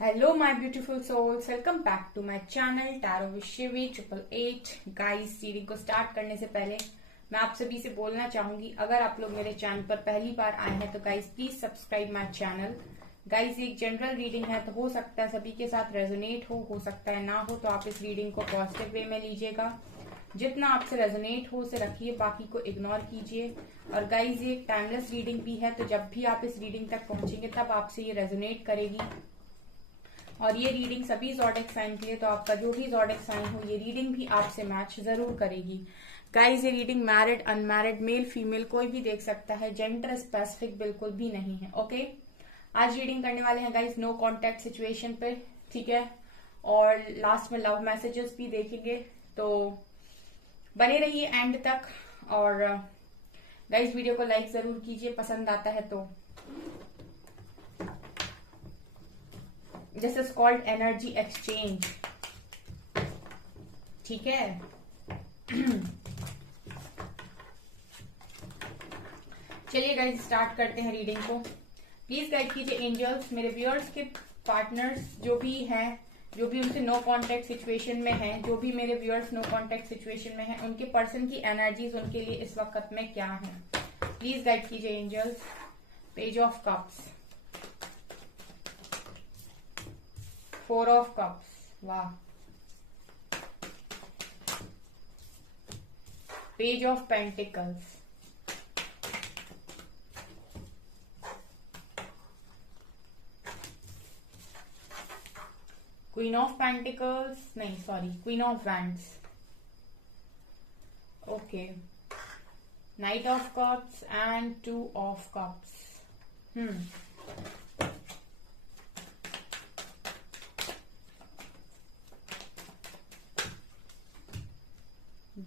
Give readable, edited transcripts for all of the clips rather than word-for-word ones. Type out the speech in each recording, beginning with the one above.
Hello my beautiful souls, welcome back to my channel tarot with Shivi 888। Guys, reading को start करने से पहले मैं आप सभी से बोलना चाहूंगी, अगर आप लोग मेरे चैनल पर पहली बार आए हैं तो guys please subscribe my channel. Guys, एक जनरल रीडिंग है तो हो सकता है सभी के साथ रेजोनेट हो सकता है ना हो, तो आप इस रीडिंग को पॉजिटिव वे में लीजिएगा। जितना आपसे रेजोनेट हो उसे रखिए, बाकी को इग्नोर कीजिए। और गाइस, ये एक टाइमलेस रीडिंग भी है, तो जब भी आप इस रीडिंग तक पहुंचेंगे तब आपसे ये रेजोनेट करेगी। और ये रीडिंग सभी ज़ोडिएक साइन के लिए, तो आपका जो भी ज़ोडिएक साइन हो ये रीडिंग भी आपसे मैच जरूर करेगी। गाइस, ये reading married unmarried male female कोई भी देख सकता है, जेंडर स्पेसिफिक बिल्कुल भी नहीं है। ओके, आज रीडिंग करने वाले हैं गाइस नो कॉन्टेक्ट सिचुएशन पे, ठीक है। और लास्ट में लव मैसेजेस भी देखेंगे, तो बने रहिए एंड तक। और गाइस, वीडियो को लाइक जरूर कीजिए पसंद आता है तो। This is called energy exchange, ठीक है। चलिए गाइस, स्टार्ट करते हैं रीडिंग को। प्लीज गाइड कीजिए एंजल्स, मेरे व्यूअर्स के पार्टनर्स जो भी हैं, जो भी उनसे नो कांटेक्ट सिचुएशन में हैं, जो भी मेरे व्यूअर्स नो कांटेक्ट सिचुएशन में हैं, उनके पर्सन की एनर्जीज उनके लिए इस वक्त में क्या है, प्लीज गाइड कीजिए angels. Page of cups, 4 of cups, वाह। Page of pentacles, queen of pentacles, नहीं sorry, queen of wands, okay. Knight of cups and 2 of cups.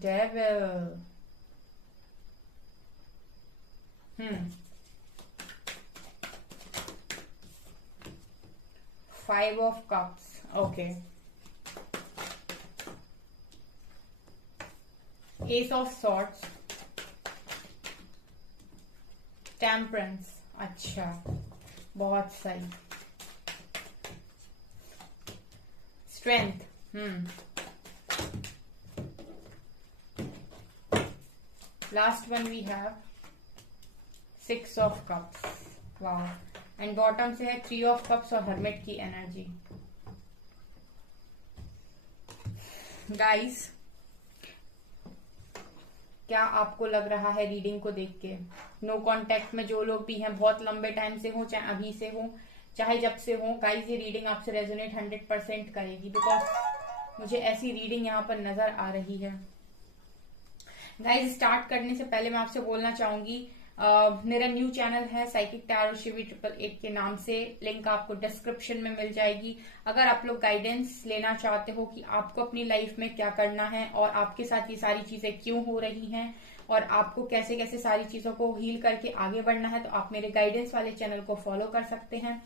Devil. 5 of cups, okay. Ace of swords, temperance, अच्छा, बहुत सही। strength, last one we have 6 of cups, wow। And bottom से है 3 of cups और hermit की energy. Guys, क्या आपको लग रहा है रीडिंग को देख के, नो कांटेक्ट में जो लोग भी हैं, बहुत लंबे टाइम से हो, चाहे अभी से हो, चाहे जब से हो, गाइस ये रीडिंग आपसे रेजोनेट 100% करेगी, बिकॉज मुझे ऐसी रीडिंग यहाँ पर नजर आ रही है। गाइस, स्टार्ट करने से पहले मैं आपसे बोलना चाहूंगी, मेरा न्यू चैनल है साइकिक टैरो शिवी 888 के नाम से, लिंक आपको डिस्क्रिप्शन में मिल जाएगी। अगर आप लोग गाइडेंस लेना चाहते हो कि आपको अपनी लाइफ में क्या करना है और आपके साथ ये सारी चीजें क्यों हो रही हैं और आपको कैसे कैसे सारी चीजों को हील करके आगे बढ़ना है, तो आप मेरे गाइडेंस वाले चैनल को फॉलो कर सकते हैं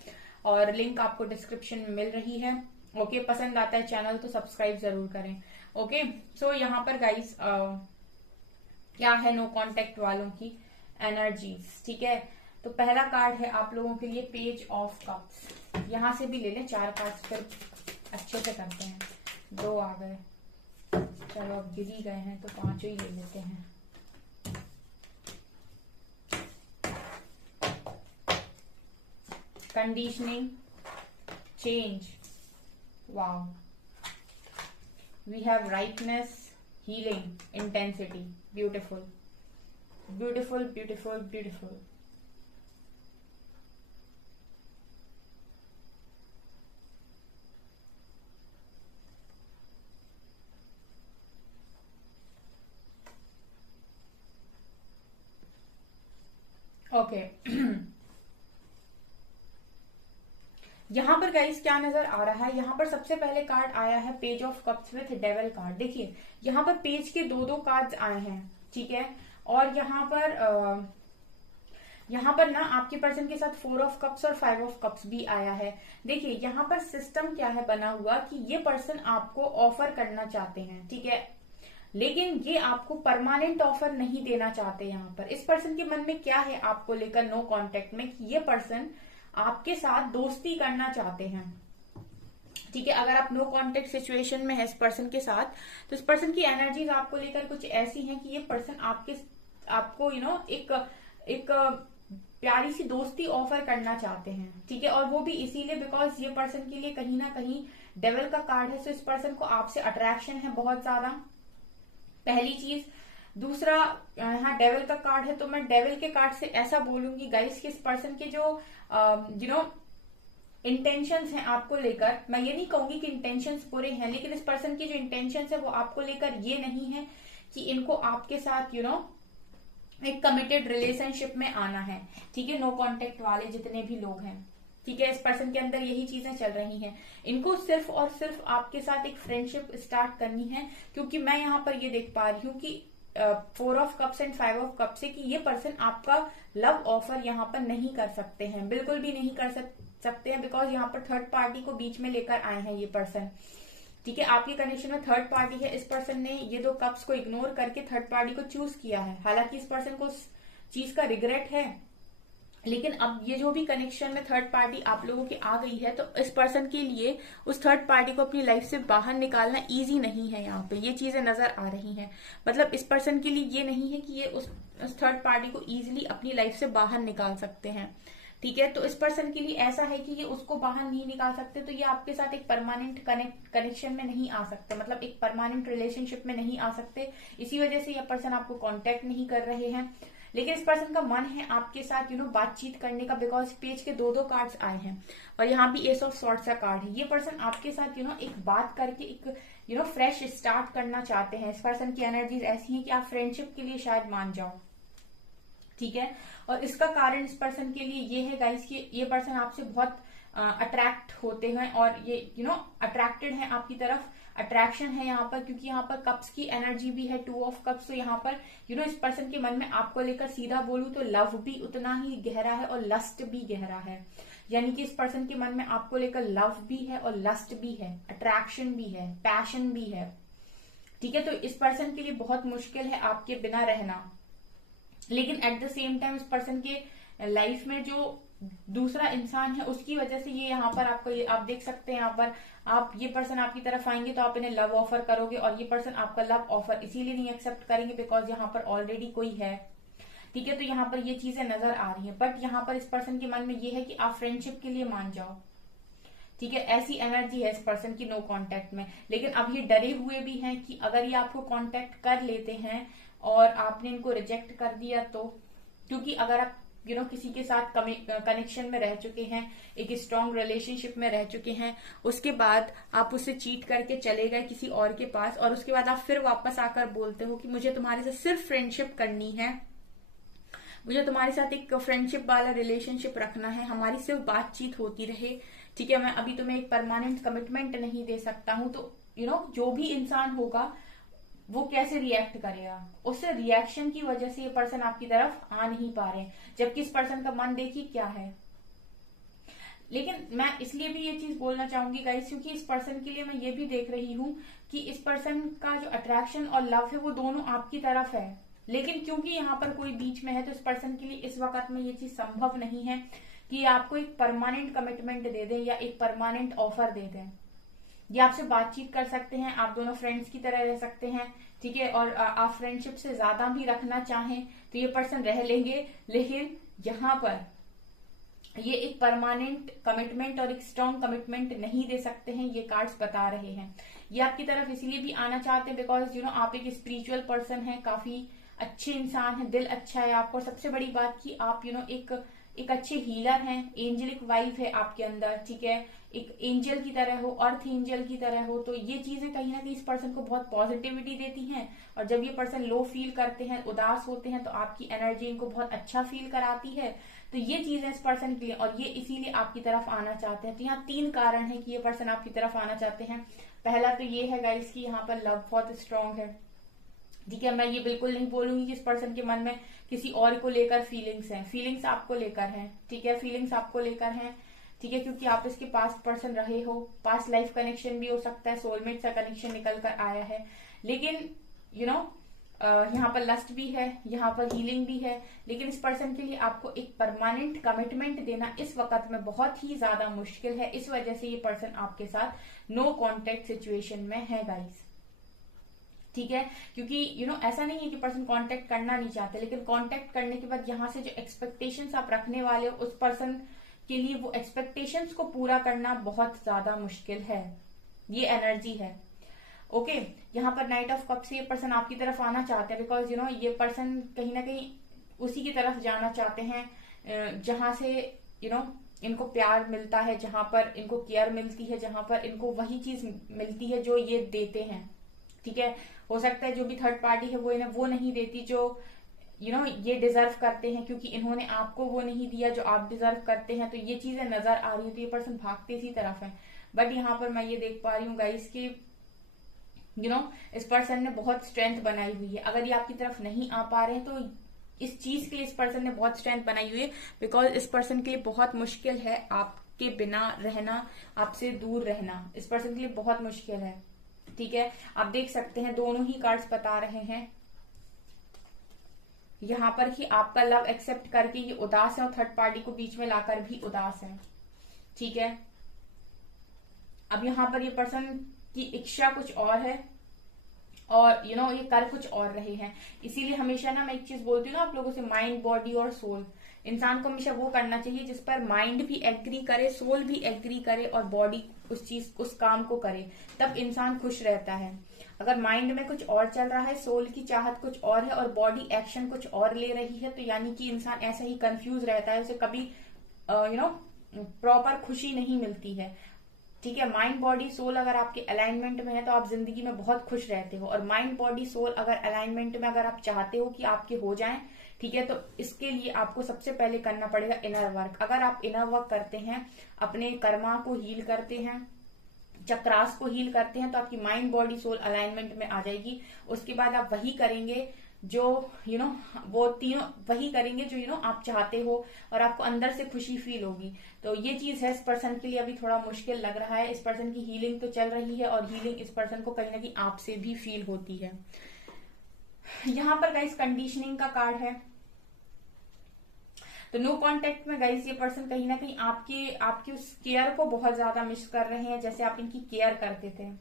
और लिंक आपको डिस्क्रिप्शन में मिल रही है। ओके, पसंद आता है चैनल तो सब्सक्राइब जरूर करें। ओके, सो यहाँ पर गाइस क्या है नो कॉन्टेक्ट वालों की एनर्जीज, ठीक है। तो पहला कार्ड है आप लोगों के लिए पेज ऑफ कप्स। यहां से भी ले लें 4 कार्ड्स, फिर अच्छे से करते हैं। 2 आ गए, चलो अब गिर ही गए हैं तो 5 ही ले लेते हैं। Conditioning, change, wow. We have rightness, healing, intensity, beautiful, beautiful beautiful beautiful. Okay, यहां पर गाइस क्या नजर आ रहा है, यहां पर सबसे पहले कार्ड आया है page of cups with devil card. देखिए यहां पर पेज के 2 कार्ड्स आए हैं, ठीक है। और यहाँ पर ना आपके पर्सन के साथ 4 ऑफ कप्स और 5 ऑफ कप्स भी आया है। देखिए यहाँ पर सिस्टम क्या है बना हुआ कि ये पर्सन आपको ऑफर करना चाहते हैं, ठीक है, लेकिन ये आपको परमानेंट ऑफर नहीं देना चाहते। यहाँ पर इस पर्सन के मन में क्या है आपको लेकर नो कांटेक्ट में, कि ये पर्सन आपके साथ दोस्ती करना चाहते हैं, ठीक है। अगर आप नो कांटेक्ट सिचुएशन में है इस पर्सन के साथ, तो इस पर्सन की एनर्जीज आपको लेकर कुछ ऐसी हैं कि ये पर्सन आपको एक प्यारी सी दोस्ती ऑफर करना चाहते हैं, ठीक है। और वो भी इसीलिए बिकॉज ये पर्सन के लिए कहीं ना कहीं डेविल का कार्ड है, तो इस पर्सन को आपसे अट्रैक्शन है बहुत ज्यादा, पहली चीज। दूसरा, यहाँ डेविल का कार्ड है, तो मैं डेविल के कार्ड से ऐसा बोलूंगी गाइस कि इस पर्सन के जो इंटेंशंस हैं आपको लेकर, मैं ये नहीं कहूंगी कि इंटेंशंस बुरे हैं, लेकिन इस पर्सन की जो इंटेंशंस है वो आपको लेकर ये नहीं है कि इनको आपके साथ एक कमिटेड रिलेशनशिप में आना है, ठीक है। नो कांटेक्ट वाले जितने भी लोग हैं, ठीक है, इस पर्सन के अंदर यही चीजें चल रही हैं। इनको सिर्फ और सिर्फ आपके साथ एक फ्रेंडशिप स्टार्ट करनी है, क्योंकि मैं यहाँ पर ये देख पा रही हूँ कि 4 of cups and 5 of cups से कि ये पर्सन आपका लव ऑफर यहाँ पर नहीं कर सकते हैं, बिल्कुल भी नहीं कर सकते हैं, बिकॉज यहाँ पर थर्ड पार्टी को बीच में लेकर आए हैं ये पर्सन, ठीक है। आपके कनेक्शन में थर्ड पार्टी है, इस पर्सन ने ये 2 कप्स को इग्नोर करके थर्ड पार्टी को चूज किया है। हालांकि इस पर्सन को उस चीज का रिग्रेट है, लेकिन अब ये जो भी कनेक्शन में थर्ड पार्टी आप लोगों की आ गई है, तो इस पर्सन के लिए उस थर्ड पार्टी को अपनी लाइफ से बाहर निकालना इजी नहीं है। यहाँ पे ये चीजें नजर आ रही हैं, मतलब इस पर्सन के लिए ये नहीं है कि ये उस थर्ड पार्टी को इजीली अपनी लाइफ से बाहर निकाल सकते हैं, ठीक है। तो इस पर्सन के लिए ऐसा है कि ये उसको बाहर नहीं निकाल सकते, तो ये आपके साथ एक परमानेंट कनेक्शन में नहीं आ सकते, मतलब एक परमानेंट रिलेशनशिप में नहीं आ सकते। इसी वजह से ये पर्सन आपको कांटेक्ट नहीं कर रहे हैं। लेकिन इस पर्सन का मन है आपके साथ बातचीत करने का, बिकॉज पेज के 2 कार्ड्स आए हैं और यहाँ भी एस ऑफ सॉर्ड्स का कार्ड है। ये पर्सन आपके साथ एक बात करके एक फ्रेश स्टार्ट करना चाहते हैं। इस पर्सन की एनर्जीज ऐसी हैं कि आप फ्रेंडशिप के लिए शायद मान जाओ, ठीक है। और इसका कारण इस पर्सन के लिए ये है गाइस कि ये पर्सन आपसे बहुत अट्रैक्ट होते हैं और ये अट्रैक्टेड है आपकी तरफ, अट्रैक्शन है यहाँ पर, क्योंकि यहाँ पर कप्स की एनर्जी भी है, 2 ऑफ कप्स। तो यहाँ पर इस पर्सन के मन में आपको लेकर सीधा बोलूं तो लव भी उतना ही गहरा है और लस्ट भी गहरा है, यानी कि इस पर्सन के मन में आपको लेकर लव भी है और लस्ट भी है, अट्रैक्शन भी है, पैशन भी है, ठीक है। तो इस पर्सन के लिए बहुत मुश्किल है आपके बिना रहना, लेकिन एट द सेम टाइम इस पर्सन के लाइफ में जो दूसरा इंसान है उसकी वजह से ये यहाँ पर आपको आप देख सकते हैं, यहाँ पर ये पर्सन आपकी तरफ आएंगे तो आप इन्हें लव ऑफर करोगे और ये पर्सन आपका लव ऑफर इसीलिए नहीं एक्सेप्ट करेंगे बिकॉज यहाँ पर ऑलरेडी कोई है, ठीक है। तो यहाँ पर ये चीजें नजर आ रही हैं, बट यहाँ पर इस पर्सन के मन में ये है कि आप फ्रेंडशिप के लिए मान जाओ, ठीक है। ऐसी एनर्जी है इस पर्सन की नो कांटेक्ट में। लेकिन अब ये डरे हुए भी हैं कि अगर ये आपको कांटेक्ट कर लेते हैं और आपने इनको रिजेक्ट कर दिया तो, क्योंकि अगर आप किसी के साथ कनेक्शन में रह चुके हैं, एक स्ट्रॉन्ग रिलेशनशिप में रह चुके हैं, उसके बाद आप उससे चीट करके चले गए किसी और के पास और उसके बाद आप फिर वापस आकर बोलते हो कि मुझे तुम्हारे साथ सिर्फ फ्रेंडशिप करनी है, मुझे तुम्हारे साथ एक फ्रेंडशिप वाला रिलेशनशिप रखना है, हमारी सिर्फ बातचीत होती रहे, ठीक है, मैं अभी तुम्हें एक परमानेंट कमिटमेंट नहीं दे सकता हूं। तो जो भी इंसान होगा वो कैसे रिएक्ट करेगा, उससे रिएक्शन की वजह से ये पर्सन आपकी तरफ आ नहीं पा रहे हैं, जबकि इस पर्सन का मन देखिए क्या है। लेकिन मैं इसलिए भी ये चीज बोलना चाहूंगी गाइस, क्योंकि इस पर्सन के लिए मैं ये भी देख रही हूं कि इस पर्सन का जो अट्रैक्शन और लव है वो दोनों आपकी तरफ है, लेकिन क्योंकि यहाँ पर कोई बीच में है तो इस पर्सन के लिए इस वक्त में ये चीज संभव नहीं है कि आपको एक परमानेंट कमिटमेंट दे दें या एक परमानेंट ऑफर दे दें। ये आपसे बातचीत कर सकते हैं, आप दोनों फ्रेंड्स की तरह रह सकते हैं, ठीक है, और आप फ्रेंडशिप से ज्यादा भी रखना चाहें तो ये पर्सन रह लेंगे, लेकिन यहाँ पर ये एक परमानेंट कमिटमेंट और एक स्ट्रॉन्ग कमिटमेंट नहीं दे सकते हैं, ये कार्ड्स बता रहे हैं। ये आपकी तरफ इसीलिए भी आना चाहते हैं बिकॉज आप एक स्पिरिचुअल पर्सन है, काफी अच्छे इंसान है, दिल अच्छा है आपको, और सबसे बड़ी बात की आप एक अच्छे हीलर हैं, एंजलिक वाइफ है आपके अंदर, ठीक है, एक एंजल की तरह हो, अर्थ एंजल की तरह हो, तो ये चीजें कहीं ना कहीं इस पर्सन को बहुत पॉजिटिविटी देती हैं। और जब ये पर्सन लो फील करते हैं, उदास होते हैं, तो आपकी एनर्जी इनको बहुत अच्छा फील कराती है। तो ये चीजें इस पर्सन के लिए, और ये इसीलिए आपकी तरफ आना चाहते हैं। तो यहाँ 3 कारण है कि ये पर्सन आपकी तरफ आना चाहते हैं। पहला तो ये है गाइस कि यहाँ पर लव बहुत स्ट्रांग है, ठीक है। मैं ये बिल्कुल नहीं बोलूंगी कि इस पर्सन के मन में किसी और को लेकर फीलिंग्स हैं, फीलिंग्स आपको लेकर हैं, ठीक है, फीलिंग्स आपको लेकर हैं, ठीक है, क्योंकि आप इसके पास्ट पर्सन रहे हो, पास्ट लाइफ कनेक्शन भी हो सकता है, सोलमेट का कनेक्शन निकल कर आया है। लेकिन यहाँ पर लस्ट भी है, यहाँ पर हीलिंग भी है, लेकिन इस पर्सन के लिए आपको एक परमानेंट कमिटमेंट देना इस वक्त में बहुत ही ज्यादा मुश्किल है। इस वजह से ये पर्सन आपके साथ नो कॉन्टेक्ट सिचुएशन में है गाइस, ठीक है। क्योंकि ऐसा नहीं है कि पर्सन कांटेक्ट करना नहीं चाहते, लेकिन कांटेक्ट करने के बाद यहाँ से जो एक्सपेक्टेशंस आप रखने वाले हो उस पर्सन के लिए वो एक्सपेक्टेशंस को पूरा करना बहुत ज्यादा मुश्किल है, ये एनर्जी है। ओके, यहाँ पर नाइट ऑफ कप से ये पर्सन आपकी तरफ आना चाहते हैं, बिकॉज ये पर्सन कहीं ना कहीं उसी की तरफ जाना चाहते हैं जहां से इनको प्यार मिलता है, जहां पर इनको केयर मिलती है, जहां पर इनको वही चीज मिलती है जो ये देते हैं, ठीक है। हो सकता है जो भी थर्ड पार्टी है वो इन्हें वो नहीं देती जो ये डिजर्व करते हैं, क्योंकि इन्होंने आपको वो नहीं दिया जो आप डिजर्व करते हैं। तो ये चीजें नजर आ रही है, तो ये पर्सन भागते इसी तरफ है। बट यहाँ पर मैं ये देख पा रही हूँ गाइस कि इस पर्सन ने बहुत स्ट्रेंथ बनाई हुई है। अगर ये आपकी तरफ नहीं आ पा रहे हैं तो इस चीज के लिए इस पर्सन ने बहुत स्ट्रेंथ बनाई हुई है, बिकॉज इस पर्सन के लिए बहुत मुश्किल है आपके बिना रहना, आपसे दूर रहना। इस पर्सन के लिए बहुत मुश्किल है, ठीक है। आप देख सकते हैं दोनों ही कार्ड्स बता रहे हैं यहाँ पर कि आपका लव एक्सेप्ट करके ये उदास है और थर्ड पार्टी को बीच में लाकर भी उदास है, ठीक है। अब यहाँ पर ये पर्सन की इच्छा कुछ और है और ये कर कुछ और रहे हैं। इसीलिए हमेशा ना मैं एक चीज बोलती हूँ ना आप लोगों से, माइंड, बॉडी और सोल, इंसान को हमेशा वो करना चाहिए जिस पर माइंड भी एग्री करे, सोल भी एग्री करे और बॉडी उस काम को करे, तब इंसान खुश रहता है। अगर माइंड में कुछ और चल रहा है, सोल की चाहत कुछ और है और बॉडी एक्शन कुछ और ले रही है, तो यानी कि इंसान ऐसा ही कंफ्यूज रहता है, उसे कभी प्रॉपर खुशी नहीं मिलती है, ठीक है। माइंड, बॉडी, सोल अगर आपके अलाइनमेंट में है तो आप जिंदगी में बहुत खुश रहते हो। और माइंड, बॉडी, सोल अगर अलाइनमेंट में अगर आप चाहते हो कि आपके हो जाएं, ठीक है, तो इसके लिए आपको सबसे पहले करना पड़ेगा इनर वर्क। अगर आप इनर वर्क करते हैं, अपने कर्मा को हील करते हैं, चक्रास को हील करते हैं, तो आपकी माइंड, बॉडी, सोल अलाइनमेंट में आ जाएगी। उसके बाद आप वही करेंगे जो वो तीनों वही करेंगे जो आप चाहते हो और आपको अंदर से खुशी फील होगी। तो ये चीज है इस पर्सन के लिए अभी थोड़ा मुश्किल लग रहा है। इस पर्सन की हीलिंग तो चल रही है और हीलिंग इस पर्सन को कहीं ना कहीं आपसे भी फील होती है। यहाँ पर गाइस कंडीशनिंग का कार्ड है, तो नो कांटेक्ट में गाइस ये पर्सन कहीं ना कहीं आपकी उस केयर को बहुत ज्यादा मिस कर रहे हैं, जैसे आप इनकी केयर करते थे,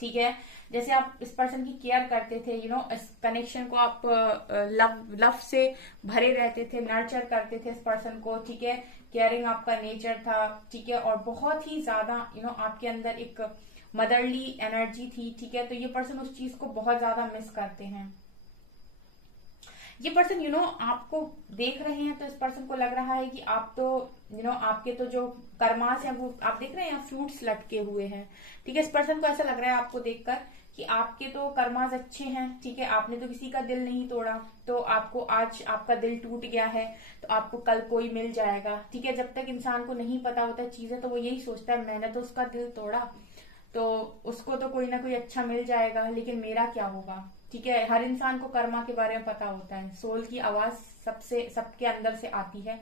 ठीक है। जैसे आप इस पर्सन की केयर करते थे, इस कनेक्शन को आप लव से भरे रहते थे, नर्चर करते थे इस पर्सन को, ठीक है। केयरिंग आपका नेचर था, ठीक है, और बहुत ही ज्यादा आपके अंदर एक मदरली एनर्जी थी, ठीक है। तो ये पर्सन उस चीज को बहुत ज्यादा मिस करते हैं। ये पर्सन आपको देख रहे हैं तो इस पर्सन को लग रहा है कि आप तो आपके तो जो कर्मास हैं वो आप देख रहे हैं, यहाँ फ्रूट्स लटके हुए हैं, ठीक है। इस पर्सन को ऐसा लग रहा है आपको देखकर कि आपके तो कर्मास अच्छे हैं, ठीक है, आपने तो किसी का दिल नहीं तोड़ा, तो आपको आज आपका दिल टूट गया है तो आपको कल कोई मिल जाएगा, ठीक है। जब तक इंसान को नहीं पता होता चीजें तो वो यही सोचता है मैंने तो उसका दिल तोड़ा तो उसको तो कोई ना कोई अच्छा मिल जाएगा, लेकिन मेरा क्या होगा, ठीक है। हर इंसान को कर्मा के बारे में पता होता है, सोल की आवाज सबके अंदर से आती है।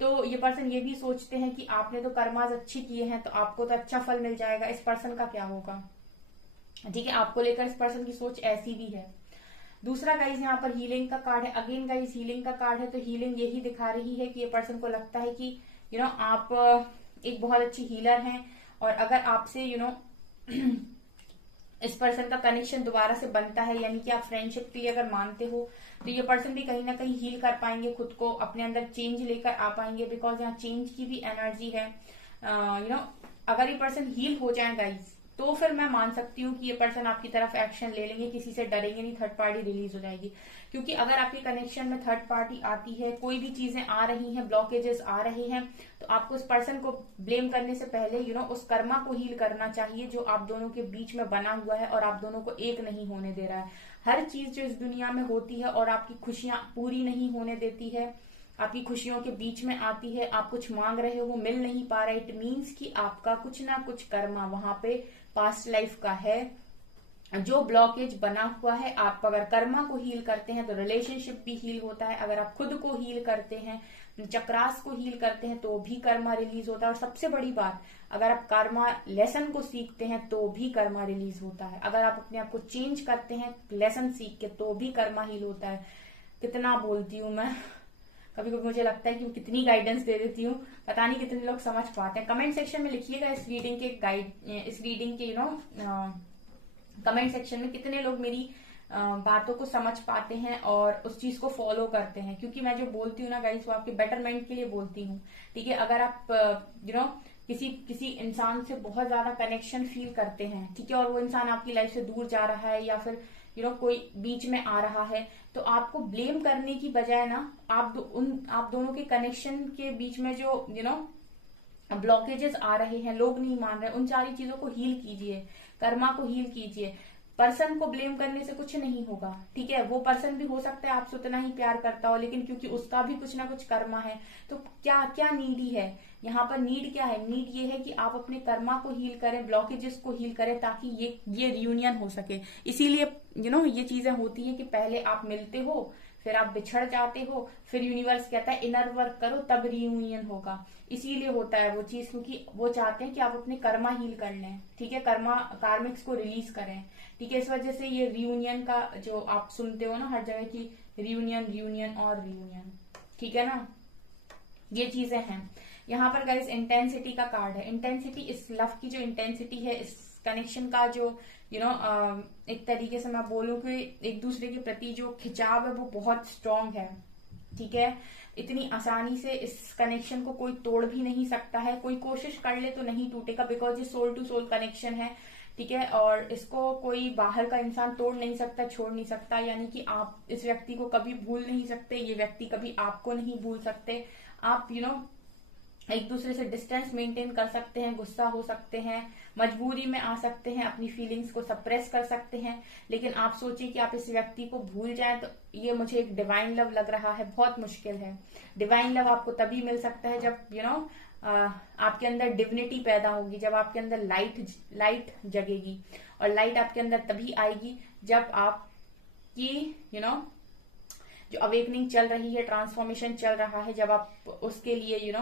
तो ये पर्सन ये भी सोचते हैं कि आपने तो कर्माज अच्छे किए हैं तो आपको तो अच्छा फल मिल जाएगा, इस पर्सन का क्या होगा, ठीक है। आपको लेकर इस पर्सन की सोच ऐसी भी है। दूसरा गाइज यहाँ पर हीलिंग का कार्ड है, अगेन गाइज हीलिंग का कार्ड है, तो हीलिंग यही दिखा रही है कि ये पर्सन को लगता है कि आप एक बहुत अच्छी हीलर हैं और अगर आपसे इस पर्सन का कनेक्शन दोबारा से बनता है, यानी कि आप फ्रेंडशिप के लिए अगर मानते हो तो ये पर्सन भी कहीं ना कहीं हील कर पाएंगे खुद को, अपने अंदर चेंज लेकर आ पाएंगे, बिकॉज यहाँ चेंज की भी एनर्जी है। अगर ये पर्सन हील हो जाए गाइज तो फिर मैं मान सकती हूँ कि ये पर्सन आपकी तरफ एक्शन ले लेंगे, किसी से डरेंगे नहीं, थर्ड पार्टी रिलीज हो जाएगी। क्योंकि अगर आपके कनेक्शन में थर्ड पार्टी आती है, कोई भी चीजें आ रही हैं, ब्लॉकेजेस आ रहे हैं, तो आपको उस पर्सन को ब्लेम करने से पहले उस कर्मा को हील करना चाहिए जो आप दोनों के बीच में बना हुआ है और आप दोनों को एक नहीं होने दे रहा है। हर चीज जो इस दुनिया में होती है और आपकी खुशियां पूरी नहीं होने देती है, आपकी खुशियों के बीच में आती है, आप कुछ मांग रहे हो वो मिल नहीं पा रहा है, इट मीन्स कि आपका कुछ ना कुछ कर्मा वहां पे पास्ट लाइफ का है जो ब्लॉकेज बना हुआ है। आप अगर कर्मा को हील करते हैं तो रिलेशनशिप भी हील होता है, अगर आप खुद को हील करते हैं चक्रास को हील करते हैं तो भी कर्मा रिलीज होता है। और सबसे बड़ी बात, अगर आप कर्मा लेसन को सीखते हैं तो भी कर्मा रिलीज होता है। अगर आप अपने आप को चेंज करते हैं लेसन सीख के तो भी कर्मा हील होता है। कितना बोलती हूँ मैं, कभी कभी मुझे लगता है कि कितनी गाइडेंस दे देती हूँ, पता नहीं कितने लोग समझ पाते हैं। कमेंट सेक्शन में लिखिएगा इस रीडिंग के कमेंट सेक्शन में कितने लोग मेरी बातों को समझ पाते हैं और उस चीज को फॉलो करते हैं। क्योंकि मैं जो बोलती हूँ ना गाइस, वो आपके बेटरमेंट के लिए बोलती हूँ, ठीक है। अगर आप किसी इंसान से बहुत ज्यादा कनेक्शन फील करते हैं, ठीक है, और वो इंसान आपकी लाइफ से दूर जा रहा है या फिर कोई बीच में आ रहा है, तो आपको ब्लेम करने की बजाय ना आप दोनों के कनेक्शन के बीच में जो ब्लॉकेजेस आ रहे हैं, लोग नहीं मान रहे, उन सारी चीजों को हील कीजिए, कर्मा को हील कीजिए। पर्सन को ब्लेम करने से कुछ नहीं होगा, ठीक है। वो पर्सन भी हो सकता है आपसे उतना ही प्यार करता हो, लेकिन क्योंकि उसका भी कुछ ना कुछ कर्मा है, तो क्या क्या नीडी है यहाँ पर? नीड क्या है? नीड ये है कि आप अपने कर्मा को हील करें, ब्लॉकेजेस को हील करें, ताकि ये रियूनियन हो सके। इसीलिए ये चीजें होती है कि पहले आप मिलते हो, फिर आप बिछड़ जाते हो, फिर यूनिवर्स कहता है इनर वर्क करो तब रियूनियन होगा। इसीलिए होता है वो चीज, क्योंकि वो चाहते हैं कि आप अपने कर्मा हील कर लें, ठीक है, कार्मिक्स को रिलीज करें, ठीक है। इस वजह से ये रियूनियन का जो आप सुनते हो ना हर जगह की, रियूनियन और रियूनियन, ठीक है ना, ये चीजें हैं। यहाँ पर गाइस इंटेंसिटी का कार्ड है। इंटेंसिटी, इस लव की जो इंटेंसिटी है, इस कनेक्शन का जो एक तरीके से मैं बोलूं कि एक दूसरे के प्रति जो खिंचाव है वो बहुत स्ट्रांग है, ठीक है। इतनी आसानी से इस कनेक्शन को कोई तोड़ भी नहीं सकता है, कोई कोशिश कर ले तो नहीं टूटेगा, बिकॉज ये सोल टू सोल कनेक्शन है, ठीक है। और इसको कोई बाहर का इंसान तोड़ नहीं सकता, छोड़ नहीं सकता। यानी कि आप इस व्यक्ति को कभी भूल नहीं सकते, ये व्यक्ति कभी आपको नहीं भूल सकते। आप एक दूसरे से डिस्टेंस मेंटेन कर सकते हैं, गुस्सा हो सकते हैं, मजबूरी में आ सकते हैं, अपनी फीलिंग्स को सप्रेस कर सकते हैं, लेकिन आप सोचिए कि आप इस व्यक्ति को भूल जाएं, तो ये मुझे एक डिवाइन लव लग रहा है, बहुत मुश्किल है। डिवाइन लव आपको तभी मिल सकता है जब आपके अंदर डिविनिटी पैदा होगी, जब आपके अंदर लाइट जगेगी। और लाइट आपके अंदर तभी आएगी जब आपकी जो अवेकनिंग चल रही है, ट्रांसफॉर्मेशन चल रहा है, जब आप उसके लिए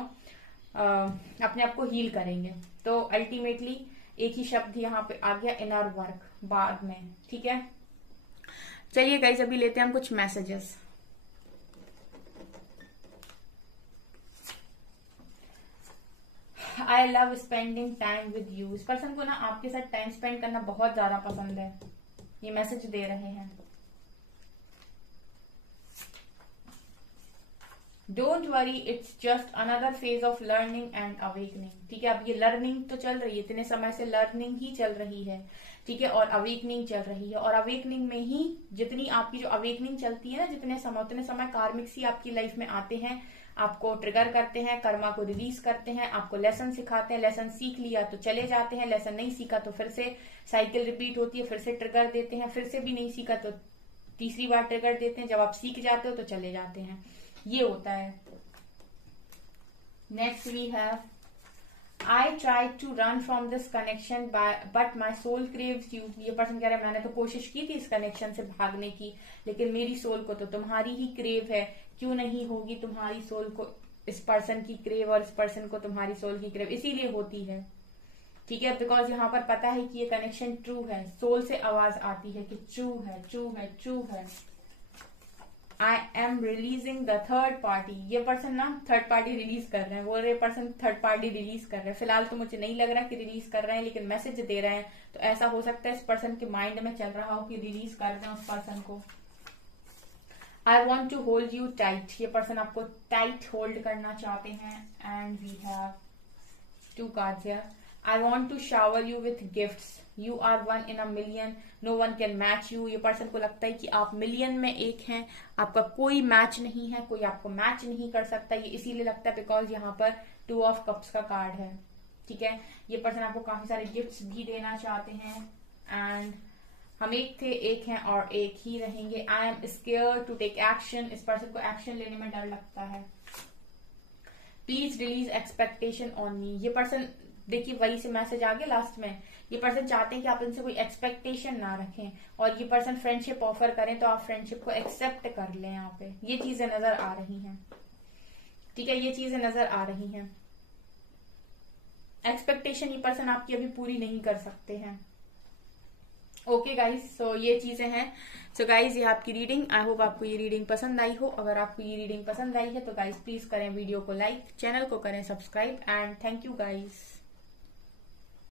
अपने आप को हील करेंगे। तो अल्टीमेटली एक ही शब्द यहाँ पे आ गया, इनर वर्क, बाद में, ठीक है। चलिए गाइस, अभी लेते हैं हम कुछ messages. I love spending time with you. इस पर्सन को ना आपके साथ टाइम स्पेंड करना बहुत ज्यादा पसंद है, ये मैसेज दे रहे हैं। Don't worry, it's just another phase of learning and awakening, ठीक है। अब ये लर्निंग तो चल रही है, इतने समय से लर्निंग ही चल रही है, ठीक है, और अवेकनिंग चल रही है। और अवेकनिंग में ही जितनी आपकी जो अवेकनिंग चलती है ना, उतने समय कार्मिक्स ही आपकी लाइफ में आते हैं, आपको ट्रिगर करते हैं, कर्मा को रिलीज करते हैं, आपको लेसन सिखाते हैं। लेसन सीख लिया तो चले जाते हैं, लेसन नहीं सीखा तो फिर से साइकिल रिपीट होती है, फिर से ट्रिगर देते हैं, फिर से भी नहीं सीखा तो तीसरी बार ट्रिगर देते हैं। जब आप सीख जाते हो तो चले जाते हैं, ये होता है। Next we have, I tried to run from this connection but my soul craves you। ये पर्सन कह रहा है मैंने तो कोशिश की थी इस कनेक्शन से भागने की, लेकिन मेरी सोल को तो तुम्हारी ही क्रेव है। क्यों नहीं होगी तुम्हारी सोल को इस पर्सन की क्रेव, और इस पर्सन को तुम्हारी सोल की क्रेव इसीलिए होती है, ठीक है, बिकॉज यहाँ पर पता है कि ये कनेक्शन ट्रू है। सोल से आवाज आती है कि ट्रू है, ट्रू है, ट्रू है। I am releasing the third party. ये पर्सन ना थर्ड पार्टी रिलीज कर रहे हैं, वो रे पर्सन थर्ड पार्टी रिलीज कर रहे हैं। फिलहाल तो मुझे नहीं लग रहा कि रिलीज कर रहे हैं, लेकिन मैसेज दे रहे हैं, तो ऐसा हो सकता है इस पर्सन के माइंड में चल रहा हो कि रिलीज कर रहे हैं उस पर्सन को। I want to hold you tight. ये पर्सन आपको टाइट होल्ड करना चाहते हैं। And we have 2 cards here. I want to shower you with gifts. You are one in a million. No one can match you. ये person को लगता है कि आप मिलियन में एक हैं, आपका कोई मैच नहीं है, कोई आपको मैच नहीं कर सकता। ये इसीलिए लगता है बिकॉज यहाँ पर 2 ऑफ कप्स का कार्ड है, ठीक है। ये पर्सन आपको काफी सारे गिफ्ट्स भी देना चाहते हैं। एंड हम एक थे, एक हैं और एक ही रहेंगे। I am scared to take action. इस पर्सन को एक्शन लेने में डर लगता है। Please release expectation on me. ये पर्सन, देखिए वही से मैसेज आ गया लास्ट में, ये पर्सन चाहते हैं कि आप इनसे कोई एक्सपेक्टेशन ना रखें, और ये पर्सन फ्रेंडशिप ऑफर करें तो आप फ्रेंडशिप को एक्सेप्ट कर लें। यहाँ पे ये चीजें नजर आ रही हैं। ठीक है, ये चीजें नजर आ रही हैं। एक्सपेक्टेशन ये पर्सन आपकी अभी पूरी नहीं कर सकते हैं। ओके गाइज, सो ये चीजें हैं। सो गाइज, ये आपकी रीडिंग, आई होप आपको ये रीडिंग पसंद आई हो। अगर आपको ये रीडिंग पसंद आई है तो गाइज प्लीज करें वीडियो को लाइक, चैनल को करें subscribe, and thank you guys.